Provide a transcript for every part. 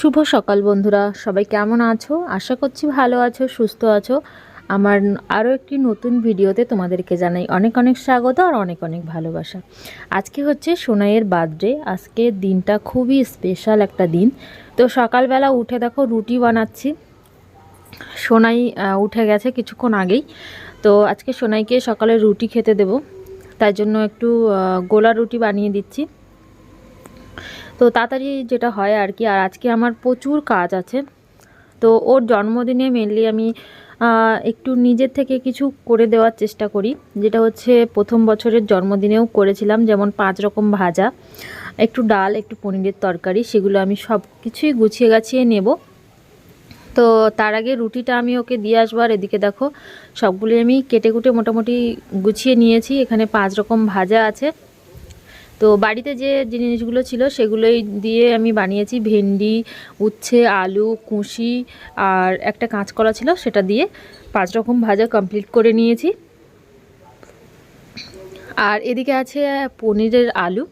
শুভ সকাল বন্ধুরা। সবাই কেমন আছো? আশা করছি ভালো আছো, সুস্থ আছো। আমার আরও একটি নতুন ভিডিওতে তোমাদেরকে জানাই অনেক অনেক স্বাগত আর অনেক অনেক ভালোবাসা। আজকে হচ্ছে সোনাইয়ের বার্থডে। আজকে দিনটা খুবই স্পেশাল একটা দিন। তো সকালবেলা উঠে দেখো রুটি বানাচ্ছি। সোনাই উঠে গেছে কিছুক্ষণ আগেই। তো আজকে সোনাইকে সকালে রুটি খেতে দেব। তাই জন্য একটু গোলা রুটি বানিয়ে দিচ্ছি। তো তাড়াতাড়ি যেটা হয় আর কি, আর আজকে আমার প্রচুর কাজ আছে। তো ওর জন্মদিনে মেনলি আমি একটু নিজের থেকে কিছু করে দেওয়ার চেষ্টা করি। যেটা হচ্ছে প্রথম বছরের জন্মদিনেও করেছিলাম, যেমন পাঁচ রকম ভাজা, একটু ডাল, একটু পনিরের তরকারি, সেগুলো আমি সব কিছুই গুছিয়ে গাছিয়ে নেব। তো তার আগে রুটিটা আমি ওকে দিয়ে আসব, আর এদিকে দেখো সবগুলি আমি কেটে কুটে মোটামুটি গুছিয়ে নিয়েছি। এখানে পাঁচ রকম ভাজা আছে। তো বাড়িতে যে জিনিসগুলো ছিল সেগুলোই দিয়ে আমি বানিয়েছি। ভেন্ডি, উচ্ছে, আলু, কুশি আর একটা কাঁচকলা ছিল সেটা দিয়ে পাঁচ রকম ভাজা কমপ্লিট করে নিয়েছি। আর এদিকে আছে পনিরের আলু।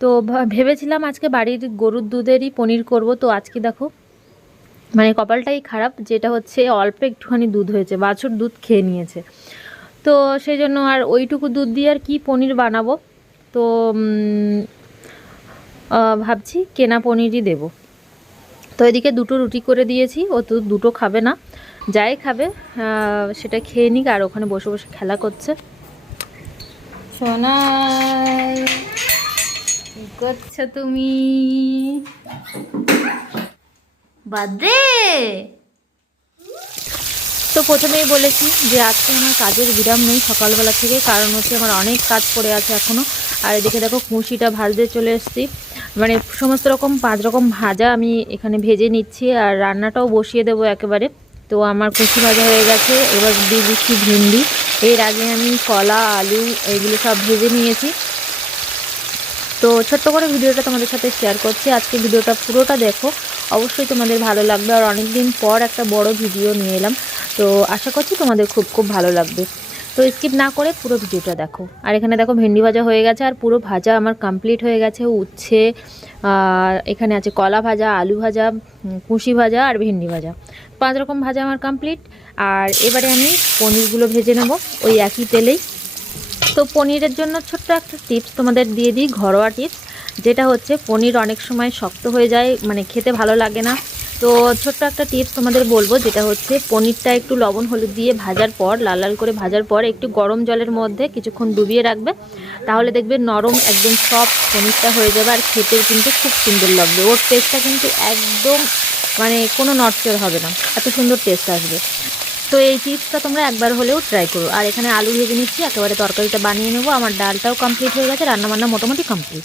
তো ভেবেছিলাম আজকে বাড়ির গরুর দুধেরই পনির করব। তো আজকে দেখো মানে কপালটাই খারাপ যেটা হচ্ছে অল্প একটুখানি দুধ হয়েছে, বাছুর দুধ খেয়ে নিয়েছে। তো সেই জন্য আর ওইটুকু দুধ দিয়ে আর কি পনির বানাবো? তো ভাবছি কেনা পনিরই দেব। তো এদিকে দুটো রুটি করে দিয়েছি, ও তো দুটো খাবে না। যাই খাবে সেটা খেয়ে নিক, আর ওখানে বসে বসে খেলা করছে। সোনাই করছ তুমি? বাদে তো প্রথমেই বলেছি যে আজকে আমার কাজের বিরাম নেই সকালবেলা থেকে, কারণ হচ্ছে আমার অনেক কাজ পড়ে আছে এখনও আর এদিকে দেখো কুশিটা ভাজতে চলে এসেছি। মানে সমস্ত রকম পাঁচ রকম ভাজা আমি এখানে ভেজে নিচ্ছি আর রান্নাটাও বসিয়ে দেবো একেবারে। তো আমার কুশি ভাজা হয়ে গেছে। এবার দিয়ে দিচ্ছি ভিন্ডি। এর আগে আমি কলা, আলু এগুলো সব ভেজে নিয়েছি। তো ছোট্ট করে ভিডিওটা তোমাদের সাথে শেয়ার করছি। আজকে ভিডিওটা পুরোটা দেখো। অবশ্যই তোমাদের ভালো লাগবে। আর অনেক দিন পর একটা বড় ভিডিও নিয়ে এলাম। তো আশা করছি তোমাদের খুব খুব ভালো লাগবে। তো স্কিপ না করে পুরো ভিডিওটা দেখো। আর এখানে দেখো ভেন্ডি ভাজা হয়ে গেছে, আর পুরো ভাজা আমার কমপ্লিট হয়ে গেছে। উচ্ছে এখানে আছে কলা ভাজা, আলু ভাজা কুশি ভাজা আর ভেন্ডি ভাজা। পাঁচ রকম ভাজা আমার কমপ্লিট আর এবারে আমি পনিরগুলো ভেজে নেব ওই একই তেলেই। তো পনিরের জন্য ছোট্ট একটা টিপস তোমাদের দিয়ে দিই, ঘরোয়া টিপস যেটা হচ্ছে পনির অনেক সময় শক্ত হয়ে যায় মানে খেতে ভালো লাগে না। তো ছোট্ট একটা টিপস তোমাদের বলব, যেটা হচ্ছে পনিরটা একটু লবণ হলুদ দিয়ে ভাজার পর, লাল লাল করে ভাজার পর একটু গরম জলের মধ্যে কিছুক্ষণ ডুবিয়ে রাখবে। তাহলে দেখবে নরম একদম সফট পনিরটা হয়ে যাবে আর খেতে কিন্তু খুব সুন্দর লাগবে। ওর টেস্টটা কিন্তু একদম মানে কোনো নটচর হবে না, এত সুন্দর টেস্ট আসবে। তো এই টিপসটা তোমরা একবার হলেও ট্রাই করো। আর এখানে আলু ভেজে নিচ্ছি, একেবারে তরকারিটা বানিয়ে নেব। আমার ডালটাও কমপ্লিট হয়ে গেছে, রান্নাবান্না মোটামুটি কমপ্লিট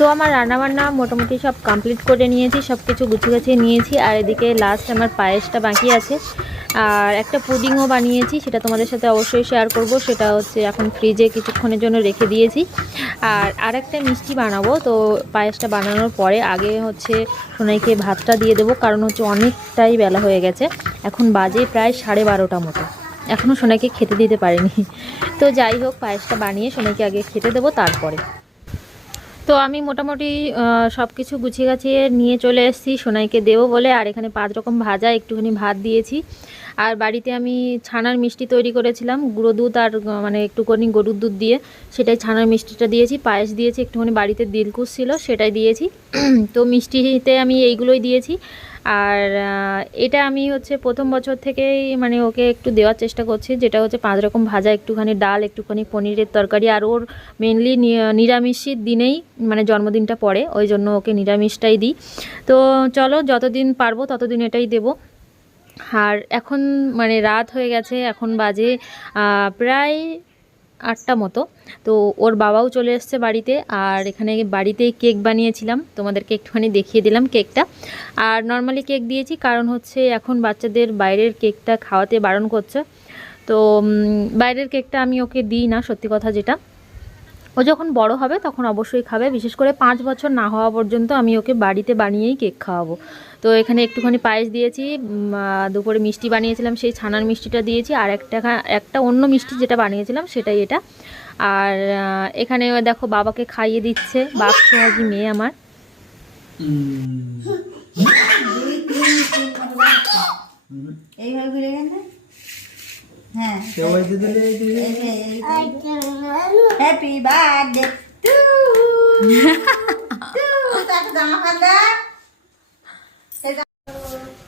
তো আমার রান্নাবান্না মোটামুটি সব কমপ্লিট করে নিয়েছি সব কিছু গুছিয়ে গাছিয়ে নিয়েছি, আর এদিকে লাস্ট আমার পায়েসটা বাকি আছে। আর একটা পুডিংও বানিয়েছি, সেটা তোমাদের সাথে অবশ্যই শেয়ার করব, সেটা হচ্ছে এখন ফ্রিজে কিছুক্ষণের জন্য রেখে দিয়েছি। আর আরেকটা মিষ্টি বানাবো, তো পায়েসটা বানানোর পরে আগে হচ্ছে সোনাইকে ভাতটা দিয়ে দেবো, কারণ হচ্ছে অনেকটাই বেলা হয়ে গেছে। এখন বাজে প্রায় সাড়ে বারোটা মতো। এখনও সোনাইকে খেতে দিতে পারিনি। তো যাই হোক, পায়েসটা বানিয়ে সোনাইকে আগে খেতে দেবো, তারপরে। তো আমি মোটামুটি সব কিছু গুছিয়ে গাছিয়ে নিয়ে চলে এসেছি সোনাইকে দেবো বলে, আর এখানে পাঁচ রকম ভাজা, একটুখানি ভাত দিয়েছি। আর বাড়িতে আমি ছানার মিষ্টি তৈরি করেছিলাম, গুঁড়ো দুধ আর মানে একটুখানি গরুর দুধ দিয়ে। সেটাই ছানার মিষ্টিটা দিয়েছি, পায়েস দিয়েছি, একটুখানি বাড়িতে দিলকুশ ছিল, সেটাই দিয়েছি। তো মিষ্টিতে আমি এইগুলোই দিয়েছি। আর এটা আমি হচ্ছে প্রথম বছর থেকেই মানে ওকে একটু দেওয়ার চেষ্টা করছি, যেটা হচ্ছে পাঁচ রকম ভাজা, একটুখানি ডাল, একটুখানি পনিরের তরকারি, আর ওর মেনলি নিরামিষের দিনেই মানে জন্মদিনটা পড়ে, ওই জন্য ওকে নিরামিষটাই দিই। তো চলো যতদিন পারব ততদিন এটাই দেবো। আর এখন মানে রাত হয়ে গেছে, এখন বাজে প্রায় আটটা মতো। তো ওর বাবাও চলে এসছে বাড়িতে আর এখানে বাড়িতেই কেক বানিয়েছিলাম। তোমাদেরকে একটুখানি দেখিয়ে দিলাম কেকটা। আর নর্মালি কেক দিয়েছি কারণ হচ্ছে এখন বাচ্চাদের বাইরের কেকটা খাওয়াতে বারণ করছে। তো বাইরের কেকটা আমি ওকে দিই না, সত্যি কথা যেটা। ও যখন বড় হবে তখন অবশ্যই খাবে। বিশেষ করে পাঁচ বছর না হওয়া পর্যন্ত আমি ওকে বাড়িতে বানিয়েই কেক খাওয়াবো। তো এখানে একটুখানি পায়েস দিয়েছি দুপুরে মিষ্টি বানিয়েছিলাম, সেই ছানার মিষ্টিটা দিয়েছি, আর একটা একটা অন্য মিষ্টি যেটা বানিয়েছিলাম সেটাই এটা। আর এখানে দেখো বাবাকে খাইয়ে দিচ্ছে, বাপ সোহাজি মেয়ে আমার। এইভাবে হ্যাপি বার্থডে টু টু জামা খান্দা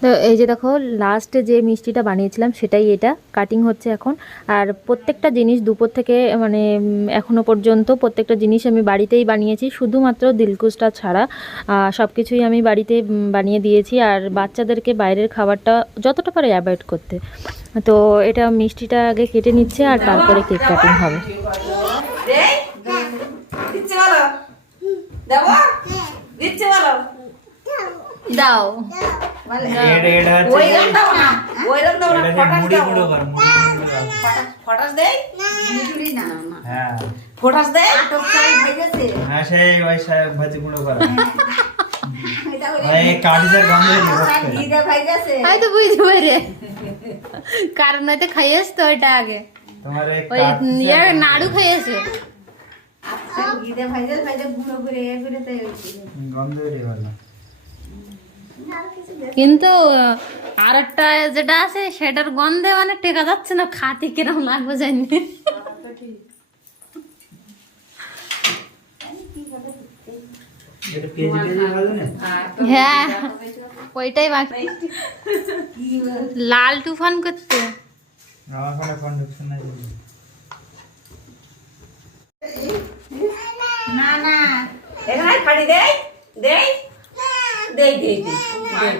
তো এই যে দেখো লাস্টে যে মিষ্টিটা বানিয়েছিলাম সেটাই এটা। কাটিং হচ্ছে এখন। আর প্রত্যেকটা জিনিস দুপুর থেকে মানে উম, এখনও পর্যন্ত প্রত্যেকটা জিনিস আমি বাড়িতেই বানিয়েছি। শুধুমাত্র দিলকুশটা ছাড়া সব কিছুই আমি বাড়িতে বানিয়ে দিয়েছি। আর বাচ্চাদেরকে বাইরের খাবারটা যতটা পারে অ্যাভয়েড করতে। তো এটা মিষ্টিটা আগে কেটে নিচ্ছে আর তারপরে কেক কাটিং হবে। দাও। ফটাস না হ্যাঁ হ্যাঁ সেই ওই ভাজি গুঁড়ো করা দিয়ে কারণ হয়তো খাইয়েছ তো এটা আগে ইয়ে নাড়ু খাইয়েছে দিয়ে গন্ধ বেরিয়ে গেল আর কিছু দে- কিন্তু আর একটা যেটা আছে সেটার গন্ধে মানে টেকা যাচ্ছে না খাতে কিরম লাগবে জানি। হ্যাঁ? ওইটাই বাকি। লাল তুফান করতে। না না। এখানে দেই। দেই দেই দেই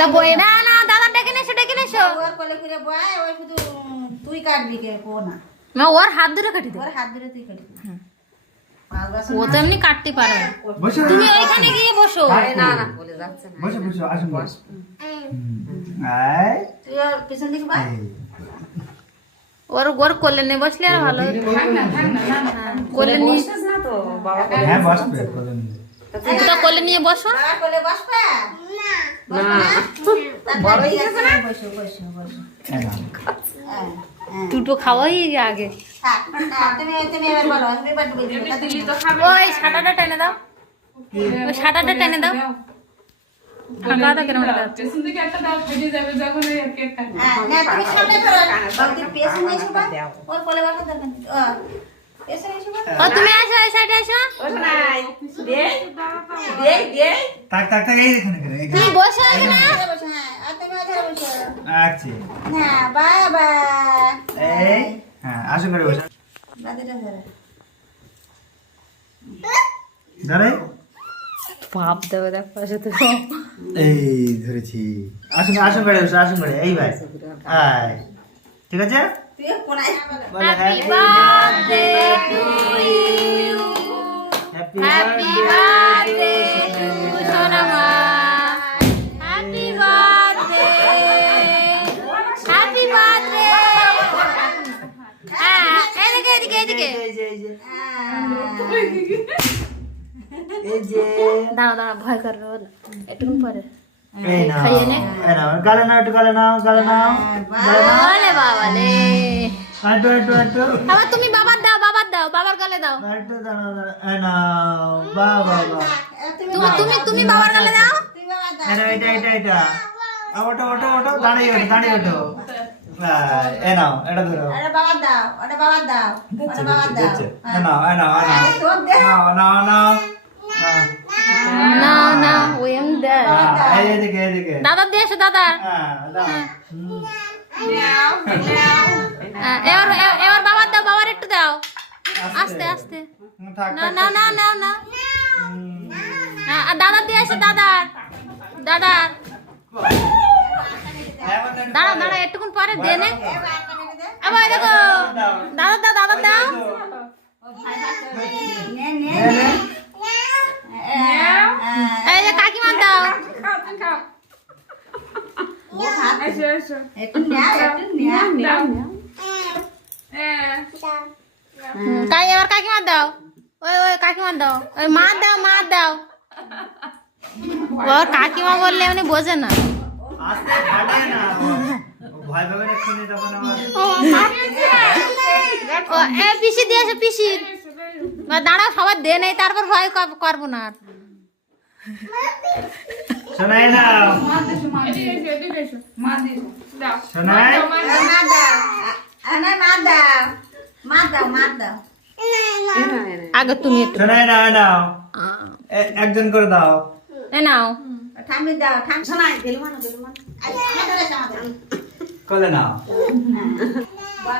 তা বই না না দাদা ডেকে নেছো ডেকে নেছো ওর কোলে করে বয় ওই শুধু তুই কাটবি কে কো না। ওর হাত ধরে কাটি দে। ওর হাত ধরে তুই বছর ও তো এমনি কাটতে পারে। তুমি ওইখানে গিয়ে বসো। না না বলে যাচ্ছে না। বসে বসে আসুন বস। তুই ওর পিছন দিকে। ওর ওর কোলে নিয়ে বসলে আর ভালো হতো। হ্যাঁ, কোলে নিয়ে না তো বাবা। হ্যাঁ বসবে কলম তো কোলে নিয়ে বসো। বাবার কোলে বসবে? না। বড় হয়ে গেছে না? বসো বসো বসো। হ্যাঁ হ্যাঁ দুটো খাওয়াই আগে। তুমি তুমি বলো আমি এবার বলছি ওই সাটাটা টেনে দাও। ওই সাটাটা টেনে দাও ফাঁকা দাও কেন হ্যাঁ না তুমি সামনে করো। বাবুদের পেছনে এসো বা। ওর কোলে বসো দরকার নেই। ও এসো ও তুমি আসো এই সাইডে আসো। ওই নাই। দেই দেই দেই তাক তাক তাক এই দেখুন তুমি এখানে বসো এখানে। ওধারে হ্যাঁ আর তুমি ওধারে বসো। আচ্ছা হ্যাঁ বাবা এই হ্যাঁ আসুন করে বসে। দাদিটা ধরে। ধরে বাপ দেবে দেখ তো। এই ধরেছি। আসুন আসুন করে বসে আসুন করে এই ভাই। আয়। ঠিক আছে? তুই কোনায় বলো happy happy birthday to you happy happy birthday to সোনামা হ্যাপি বার্থডে হ্যাপি বার্থডে হ্যাঁ এদিকে এদিকে এদিকে। এই যে দাঁড়া দাঁড়া ভয় করবে একটু পরে। গালে নাও একটু গালে নাও গালে নাও। বলে বাবা লে একটু একটু আবার তুমি বাবার দাও বাবার দাও বাবার গলে দাও। দাঁড়াও দাঁড়াও। নাও বাহ তুমি তুমি বাবার গলে দাও? তুমি বাবা দাও এটা এটা। এটা ওটো ওটো ওটো দাঁড়িয়ে ওঠো দাঁড়িয়ে ওঠো। এ নাও এটা ধরো। ওটা বাবা দাও ওটা বাবা দাও ওটা বাবা দাও। এ নাও এ নাও এ নাও। নাও নাও নাও। না না ওই আমি দেয় হ্যাঁ, দাদা দিয়ে এসো দাদা। হ্যাঁ। হ্যাঁ, এবার এবার বাবার দাও বাবার একটু দাও। আস্তে। আস্তে না না না না না। হ্যাঁ, আর দাদা দিয়ে আসো দাদার দাদার দাঁড়া দাঁড়া একটুক্ষণ পরে দে নে। আবার দেখো। দাদা দাও দাদা দাও নে নে নে, নে। এই যে কাকিমার দাও ও হাত একটু নাও একটু নাও হুম, কাই এবার কাকিমার দাও ওই ওই কাকিমার দাও ওই মা দাও মা দাও ওর কাকিমা বললে এমনি বোঝে না। পিসি দিয়েছে পিসি। দাঁড়াও সবার দে নেই তারপর ভয় কর- করব না আর। শোনাই শোনাই দাও আ- না। মা দাও মা দাও মা দাও আগে তুমি শোনাই নাও। নাও একজন করে দাও। এ নাও। ঠাম্মি দাও ঠাম শোনাই দিল মানো দিল মানো আই আমি আমাদের কোলে নাও।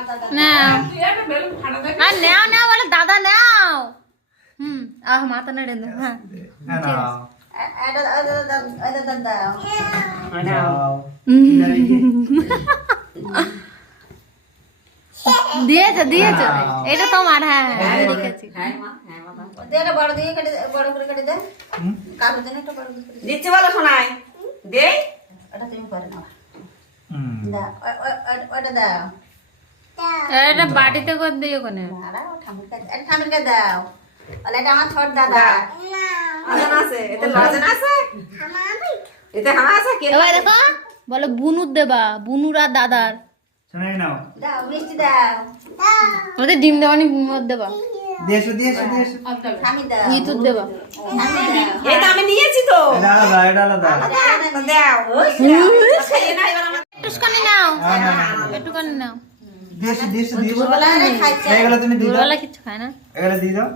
দাদা নাও। আর নাও নাও বলে দাদা নাও। হুম আহ মাথা নেড়ে হ্যাঁ। দিয়েছ দিয়েছ। এটা তোমার হ্যাঁ হ্যাঁ আমি রেখেছি হ্যাঁ মা হ্যাঁ মা দাও। বড় দিয়ে কেটে দে- বড় করে কেটে দে। হুম? কাগজ দেন একটা বড় করে কেটে দে। দিচ্ছি বলো শোনাই দেই এটা তুমি করে নাও। ওটা দাও। এটা বাটিতে করে দিও কোনে দাও। বলে এটা আমার ছোট দাদা। আছে এতে লজেন আছে? এতে হামা আছে কে এবার দেখো বলে বুনুর দেবা বুনুর আর দাদার। শোনাই নাও। দাও মিষ্টি দাও। ওদের ডিম দেওয়ানি মত দেবা। দিয়েছ দিয়েছ দিয়েছ। ঠাম্মি দাও। ইতুর দেবা। দাও তো আমি নিয়েছি তো। এটা আলাদা এটা তো দাও। খাইয়ে না এবার আমার একটুখানি নাও। না, না, না, না। একটুখানি নাও। দিয়েছ দিয়েছ দিয়েছ। বলে খাইছে। এগুলো তুমি দাও দুপুরবেলা কিছু খায় না। এগুলো দিয়ে দাও।